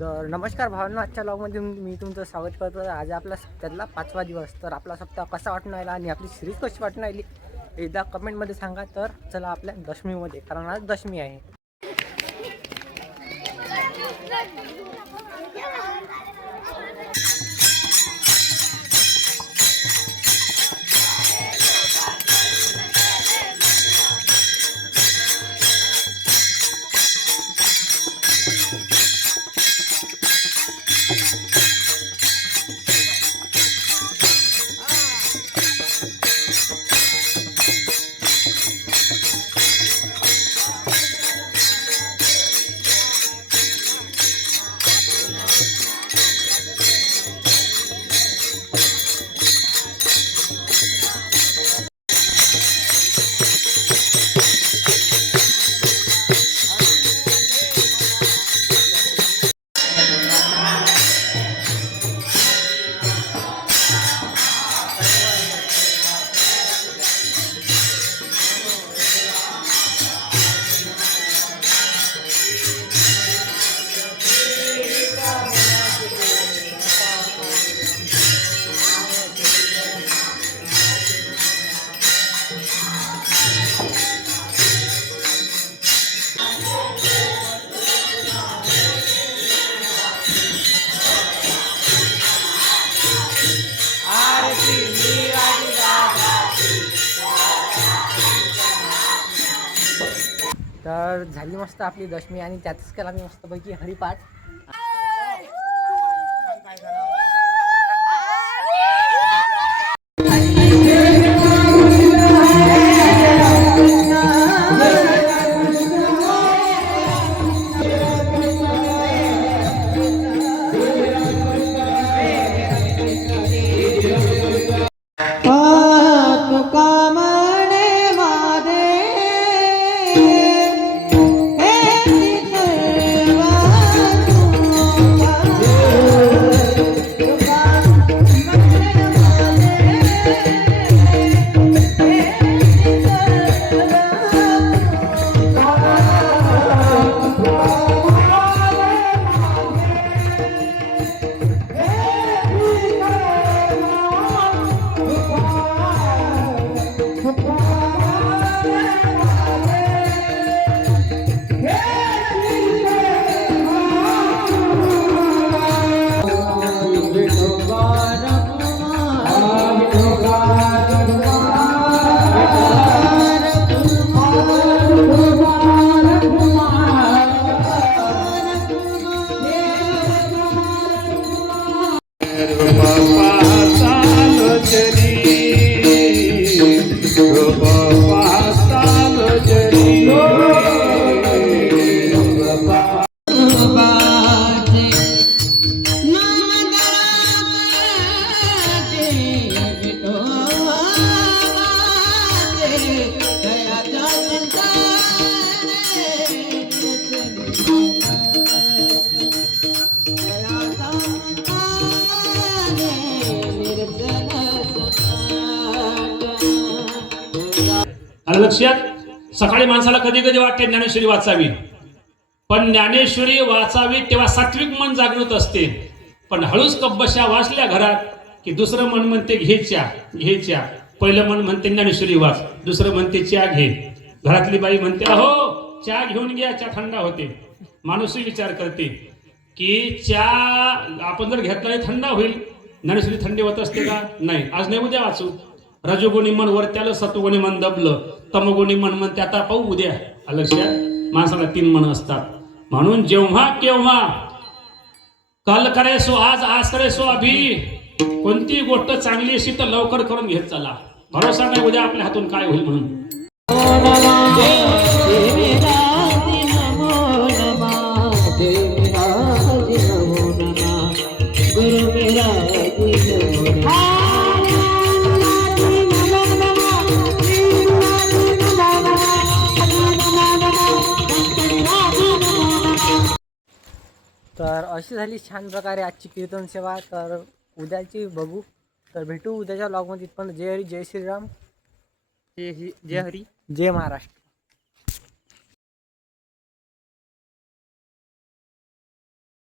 तर नमस्कार भावांनो, आजच्या ब्लॉगमध्ये मी तुमचं स्वागत करतो. आज आपला सप्त्यातला 5वा दिवस. तर आपला सप्ताह कसा वाटून राहिला आणि आपली सिरीज कशी वाटून राहिली एकदा कमेंटमध्ये सांगा. तर चला आपल्या दशमीमध्ये, कारण आज दशमी आहे. तर झाली मस्त आपली दशमी आणि त्यातच केला मी मस्तपैकी हरिपाठ. लक्षात सकाळी माणसाला कधी कधी वाटते ज्ञानेश्वरी वाचावी, पण ज्ञानेश्वरी वाचावी तेव्हा सात्विक मन जागृत असते. पण हळूच कब्बशा वाचल्या घरात की दुसरं मन म्हणते घ्यायच्या. पहिलं मन म्हणते ज्ञानेश्वरी वाच, दुसरं म्हणते चहा घे. घरातली बाई म्हणते अहो चहा घेऊन घ्या, चहा थंडा होते. माणूसही विचार करते की चहा आपण जर घेतला थंड होईल, ज्ञानेश्वरी थंडी होत असते का? नाही. आज नाही उद्या वाचू. रजोगुणी मन वरत्याला, सत्वगुणी मन दबलं, तमगुणी मन म्हणते आता पाहू उद्या. लक्षात माणसाला 3 मन असतात. म्हणून जेव्हा केव्हा कल करे सो आज, आज करे सो अभी. कोणती गोष्ट चांगली अशी तर लवकर करून घेत चला. भरोसा नाही उद्या आपल्या हातून काय होईल म्हणून. तर अशी झाली छान प्रकारे आजची कीर्तन सेवा. तर उद्याची बघू. तर भेटू उद्याच्या ब्लॉगमध्ये. पण जय हरी, जय श्रीराम, जय हरी, जय महाराष्ट्र.